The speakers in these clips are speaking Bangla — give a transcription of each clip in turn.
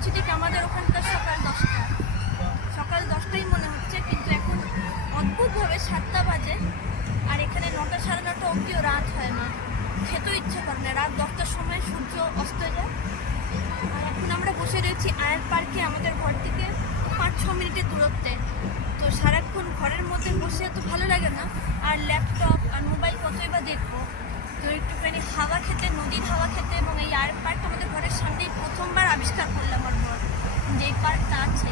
হচ্ছে ঠিক আমাদের ওখানকার সকাল 10টাই মনে হচ্ছে, কিন্তু এখন অদ্ভুতভাবে 7টা বাজে আর এখানে 9টা সাড়ে 9টা অবধিও রাত হয় না। খেতেও ইচ্ছে করে না, রাত 10টার সময় সূর্য অস্ত যায়। আর এখন আমরা বসে রয়েছি আয়ার পার্কে, আমাদের ঘর থেকে 5-6 মিনিটের দূরত্বে। তো সারাক্ষণ ঘরের মধ্যে বসে এত ভালো লাগে না, আর ল্যাপটপ আর মোবাইল কতই বা দেখবো। তো একটুখানি হাওয়া খেতে, নদীর হাওয়া খেতে, এবং এই আয়ার পার্ক আমাদের ঘরের সামনেই প্রথমবার আবিষ্কার করলাম আমার ঘর যে এই পার্কটা আছে।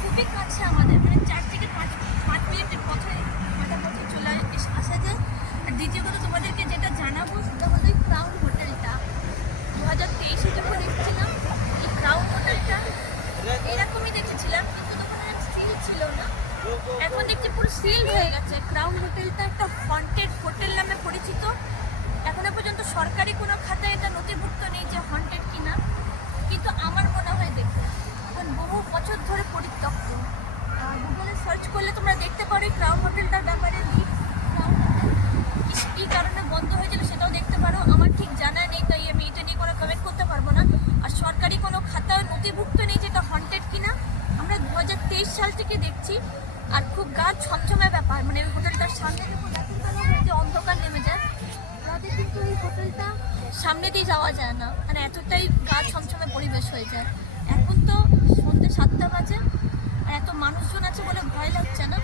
খুবই কাছে আমাদের, মানে 4 থেকে 5 মিনিটের পথে চলে আসা যায়। আর দ্বিতীয় কথা তোমাদেরকে যেটা জানাবো সেটা হলো এই ক্রাউন হোটেলটা। 2023-এ যখন এসেছিলাম এই ক্রাউন হোটেলটা এরকমই দেখেছিলাম, কিন্তু তখন আর সিল ছিল না। এখন দেখছি পুরো সিল হয়ে গেছে। ক্রাউন হোটেলটা একটা হন্টেড হোটেল নামে পরিচিত। এখনো পর্যন্ত সরকারি কোনো খাতায় এটা নথিভুক্ত নেই যে হন্টেড কিনা, কিন্তু আমার মনে হয় দেখে এখন বহু বছর ধরে পরিত্যক্ত। গুগলে সার্চ করলে তোমরা দেখতে পারো এই ক্রাউন হোটেলটার ব্যাপারে। কী কারণে বন্ধ হয়েছিল সেটাও দেখতে পারো। আমার ঠিক জানা নেই, তাই আমি এটা নিয়ে কোনো কমেন্ট করতে পারবো না। আর সরকারি কোনো খাতায় নথিভুক্ত নেই যেটা হন্টেড কিনা। আমরা 2023 সাল থেকে দেখছি, আর খুব গা ছমছমে ব্যাপার। মানে ওই হোটেলটার সামনে যখন যে অন্ধকার নেমে যায়, তাদের কিন্তু এই হোটেলটা সামনে দিয়ে যাওয়া যায় না, মানে এতটাই গা ছমছমে পরিবেশ হয়ে যায়। এখন তো সন্ধ্যে 7টা বাজে, আর এত মানুষজন আছে বলে ভয় লাগছে না।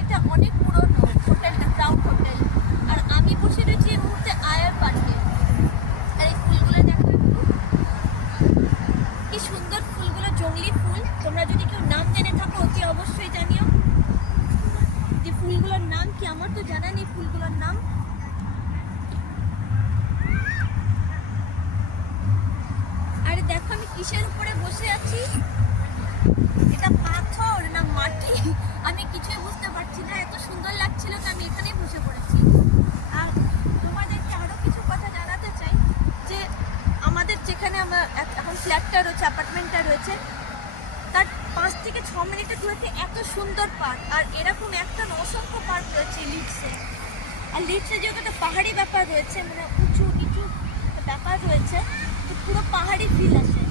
এটা অনেক পুরনো হোটেলটা, ক্রাউন হোটেল। আর আমি বসে রয়েছি এই মুহূর্তে আয়ার পার্কে। আর এই ফুলগুলো দেখো, কি সুন্দর ফুলগুলো, জংলি ফুল। তোমরা যদি কেউ নাম জেনে থাকো অতি অবশ্যই জানিও যে ফুলগুলোর নাম কি। আমার তো জানা নেই ফুলগুলোর নাম। আর দেখো আমি কিসের উপরে বসে আছি, এটা পাথর না মাটি আমি কিছুই বুঝতে পারছি না। এত সুন্দর লাগছিল তো আমি এখানেই বসে পড়েছি। আর তোমাদেরকে আরও কিছু কথা জানাতে চাই যে আমাদের যেখানে আমার এখন ফ্ল্যাটটা রয়েছে, অ্যাপার্টমেন্টটা রয়েছে, তার 5 থেকে 6 মিনিটের দূরত্বে এত সুন্দর পার্ক। আর এরকম একটা অসংখ্য পার্ক রয়েছে লিডসে। আর লিডসে যেহেতু একটা পাহাড়ি ব্যাপার রয়েছে, মানে উঁচু নিচু ব্যাপার রয়েছে, তো পুরো পাহাড়ি ফিল আসে।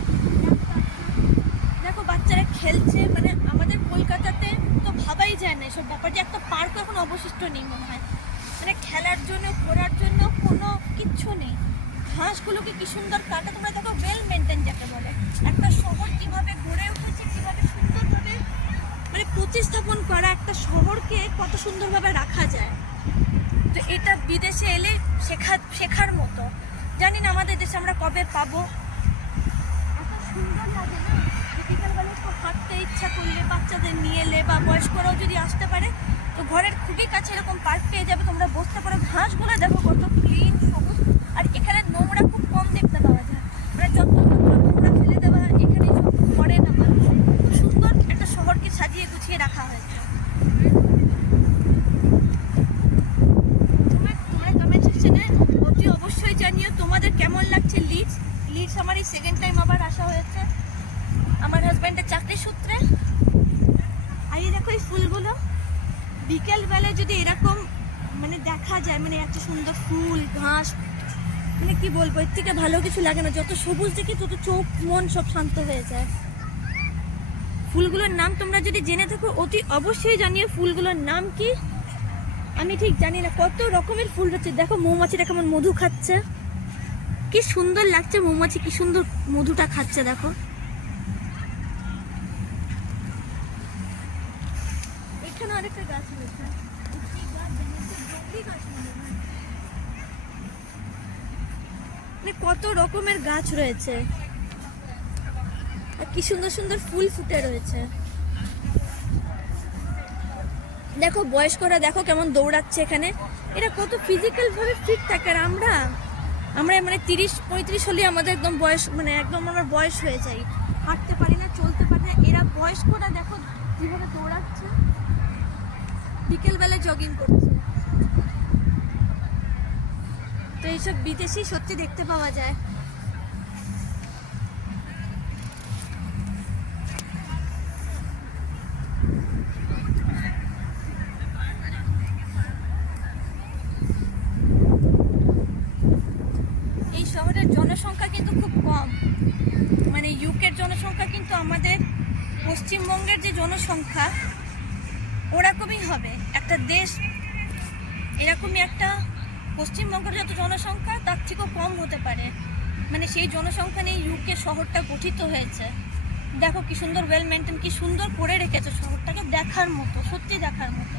দেখো বাচ্চারা খেলছে, মানে আমাদের কলকাতাতে তো ভাবাই যায় না এসব ব্যাপার, যে একটা পার্ক এখন অবশিষ্ট নেই মনে হয়। মানে খেলার জন্য, ঘোরার জন্য কোনো কিচ্ছু নেই। ঘাসগুলোকে কি সুন্দর কাটা, তোমরা দেখো ওয়েল মেনটেন যাকে বলে। একটা শহর কীভাবে গড়ে উঠেছে, কীভাবে সুন্দরভাবে মানে প্রতিস্থাপন করা একটা শহরকে কত সুন্দরভাবে রাখা যায়। তো এটা বিদেশে এলে শেখার মতো। জানি না আমাদের দেশে আমরা কবে পাবো। এত সুন্দর লাগে না, বিকেলবেলা একটু হাঁটতে ইচ্ছা করলে, বাচ্চাদের নিয়ে এলে বা বয়স্করাও যদি আসতে পারে, তো ঘরের খুবই কাছে এরকম পার্ক পেয়ে যাবে। তোমরা বসতে পারো। ঘাসগুলো দেখো কত ক্লিন, সবুজ। আর এখানে নোংরা খুব কম দেখতে পাওয়া যায়, মানে যত নোংরা ফেলে দেওয়া এখানে সব করে না মানুষ। খুব সুন্দর একটা শহরকে সাজিয়ে গুছিয়ে রাখা হয়েছে। তোমরা কমেন্ট সেকশনে অতি অবশ্যই জানিও তোমাদের কেমন লাগছে লিডস। আমার এই সেকেন্ড টাইম আবার আসা হয়েছে আমার হাজব্যান্ডের চাকরির সূত্রে। আর এই দেখো এই ফুলগুলো বিকেলবেলায় যদি এরকম মানে দেখা যায়, মানে এত সুন্দর ফুল ঘাস, মানে কি বলবো, এর থেকে ভালো কিছু লাগে না। যত সবুজ দেখি তত চোখ মন সব শান্ত হয়ে যায়। ফুলগুলোর নাম তোমরা যদি জেনে থাকো অতি অবশ্যই জানিও ফুলগুলোর নাম কি। আমি ঠিক জানি না। কত রকমের ফুল রয়েছে। দেখো মৌমাছিটা কেমন মধু খাচ্ছে, কি সুন্দর লাগছে। মৌমাছি কি সুন্দর মধুটা খাচ্ছে দেখো। এখানে আরেকটা গাছ রয়েছে, মানে কত রকমের গাছ রয়েছে, আর কি সুন্দর সুন্দর ফুল ফুটে রয়েছে। দেখো বয়স্করা দেখো কেমন দৌড়াচ্ছে এখানে। এরা কত ফিজিক্যাল ভাবে ফিট থাকে। আর আমরা মানে 30-35 হলে আমাদের একদম বয়স, মানে একদম আমার বয়স হয়ে যায়, হাঁটতে পারি না, চলতে পারি না। এরা বয়স্করা দেখো কিভাবে দৌড়াচ্ছে, বিকেলবেলা জগিং করছে। তো এইসব বিদেশি সত্যি দেখতে পাওয়া যায়। এই শহরের জনসংখ্যা কিন্তু খুব কম। মানে ইউকের জনসংখ্যা কিন্তু আমাদের পশ্চিমবঙ্গের যে জনসংখ্যা ওরকমই হবে। একটা দেশ এরকমই একটা পশ্চিমবঙ্গের যত জনসংখ্যা তার থেকেও কম হতে পারে। মানে সেই জনসংখ্যা নিয়ে ইউকে শহরটা গঠিত হয়েছে। দেখো কি সুন্দর ওয়েল মেনটেন, কি সুন্দর করে রেখেছে শহরটাকে, দেখার মতো, সত্যি দেখার মতো।